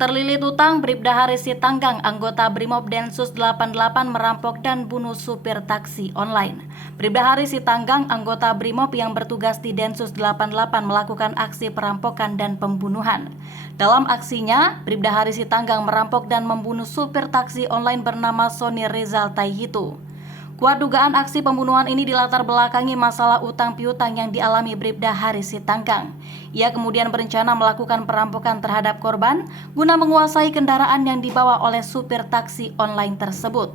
Terlilit utang, Bribda Haris Sitanggang, anggota Brimob Densus 88 merampok dan bunuh supir taksi online. Bribda Haris Sitanggang, anggota Brimob yang bertugas di Densus 88 melakukan aksi perampokan dan pembunuhan. Dalam aksinya, Bribda Haris Sitanggang merampok dan membunuh supir taksi online bernama Sony Rizal Taihitu. Kuat dugaan aksi pembunuhan ini dilatar belakangi masalah utang piutang yang dialami Bribda Haris Sitanggang. Ia kemudian berencana melakukan perampokan terhadap korban guna menguasai kendaraan yang dibawa oleh supir taksi online tersebut.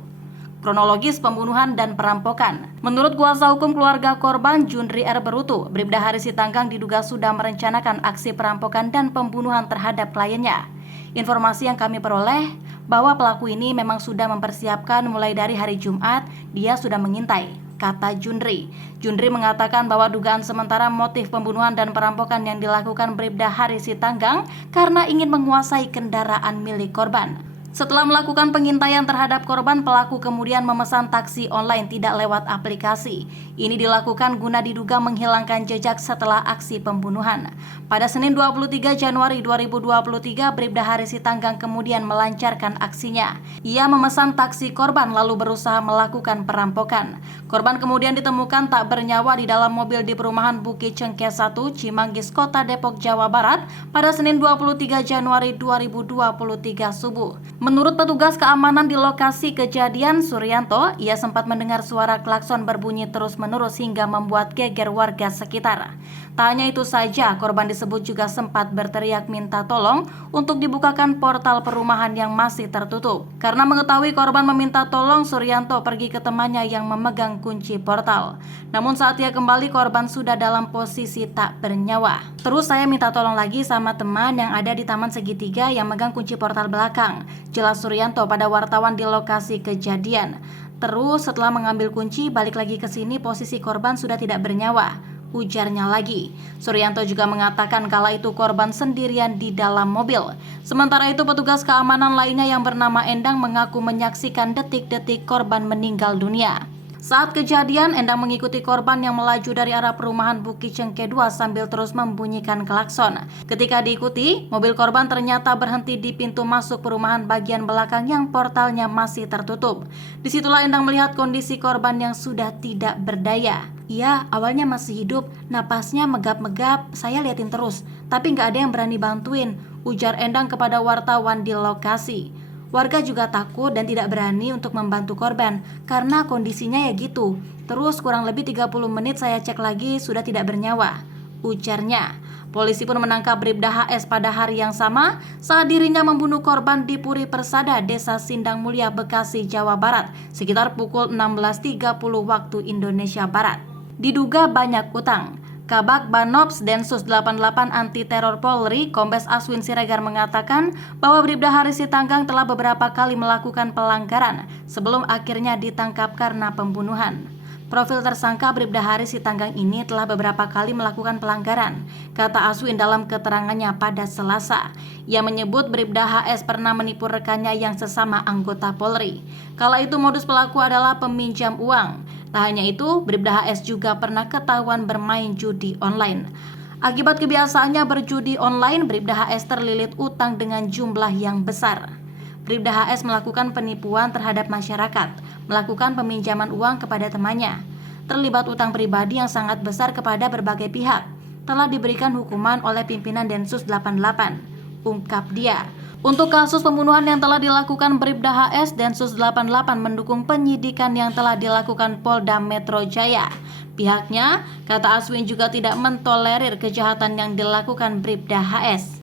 Kronologis pembunuhan dan perampokan. Menurut kuasa hukum keluarga korban Jundri R. Berutu, Bribda Haris Sitanggang diduga sudah merencanakan aksi perampokan dan pembunuhan terhadap kliennya. Informasi yang kami peroleh bahwa pelaku ini memang sudah mempersiapkan mulai dari hari Jumat, dia sudah mengintai, kata Jundri. Jundri mengatakan bahwa dugaan sementara motif pembunuhan dan perampokan yang dilakukan Bribda Haris Sitanggang karena ingin menguasai kendaraan milik korban. Setelah melakukan pengintaian terhadap korban, pelaku kemudian memesan taksi online tidak lewat aplikasi. Ini dilakukan guna diduga menghilangkan jejak setelah aksi pembunuhan. Pada Senin 23 Januari 2023, Bribda Haris Sitanggang kemudian melancarkan aksinya. Ia memesan taksi korban lalu berusaha melakukan perampokan. Korban kemudian ditemukan tak bernyawa di dalam mobil di perumahan Bukit Cengkeh 1, Cimanggis, Kota Depok, Jawa Barat pada Senin 23 Januari 2023 subuh. Menurut petugas keamanan di lokasi kejadian, Suryanto, ia sempat mendengar suara klakson berbunyi terus-menerus hingga membuat geger warga sekitar. Tak hanya itu saja, korban disebut juga sempat berteriak minta tolong untuk dibukakan portal perumahan yang masih tertutup. Karena mengetahui korban meminta tolong, Suryanto pergi ke temannya yang memegang kunci portal. Namun saat ia kembali, korban sudah dalam posisi tak bernyawa. Terus saya minta tolong lagi sama teman yang ada di Taman Segitiga yang megang kunci portal belakang, jelas Suryanto pada wartawan di lokasi kejadian. Terus setelah mengambil kunci, balik lagi ke sini, posisi korban sudah tidak bernyawa, ujarnya lagi. Suryanto juga mengatakan kala itu korban sendirian di dalam mobil. Sementara itu petugas keamanan lainnya yang bernama Endang mengaku menyaksikan detik-detik korban meninggal dunia. Saat kejadian, Endang mengikuti korban yang melaju dari arah perumahan Bukit Cengkeh 2 sambil terus membunyikan klakson. Ketika diikuti, mobil korban ternyata berhenti di pintu masuk perumahan bagian belakang yang portalnya masih tertutup. Disitulah Endang melihat kondisi korban yang sudah tidak berdaya. Iya, awalnya masih hidup, napasnya megap-megap, saya liatin terus, tapi nggak ada yang berani bantuin, ujar Endang kepada wartawan di lokasi. Warga juga takut dan tidak berani untuk membantu korban karena kondisinya ya gitu. Terus kurang lebih 30 menit saya cek lagi sudah tidak bernyawa, ujarnya. Polisi pun menangkap Bribda HS pada hari yang sama saat dirinya membunuh korban di Puri Persada, Desa Sindang Mulia, Bekasi, Jawa Barat sekitar pukul 16.30 waktu Indonesia Barat. Diduga banyak utang. Kabag Banops Densus 88 Anti Teror Polri, Kombes Aswin Siregar mengatakan bahwa Bribda Haris Sitanggang telah beberapa kali melakukan pelanggaran sebelum akhirnya ditangkap karena pembunuhan. Profil tersangka Bribda Haris Sitanggang ini telah beberapa kali melakukan pelanggaran, kata Aswin dalam keterangannya pada Selasa. Ia menyebut Bribda HS pernah menipu rekannya yang sesama anggota Polri. Kala itu modus pelaku adalah peminjam uang. Tak hanya itu, Bribda HS juga pernah ketahuan bermain judi online. Akibat kebiasaannya berjudi online, Bribda HS terlilit utang dengan jumlah yang besar. Bribda HS melakukan penipuan terhadap masyarakat, melakukan peminjaman uang kepada temannya, terlibat utang pribadi yang sangat besar kepada berbagai pihak, telah diberikan hukuman oleh pimpinan Densus 88, ungkap dia. Untuk kasus pembunuhan yang telah dilakukan Bribda HS, Densus 88 mendukung penyidikan yang telah dilakukan Polda Metro Jaya. Pihaknya, kata Aswin, juga tidak mentolerir kejahatan yang dilakukan Bribda HS.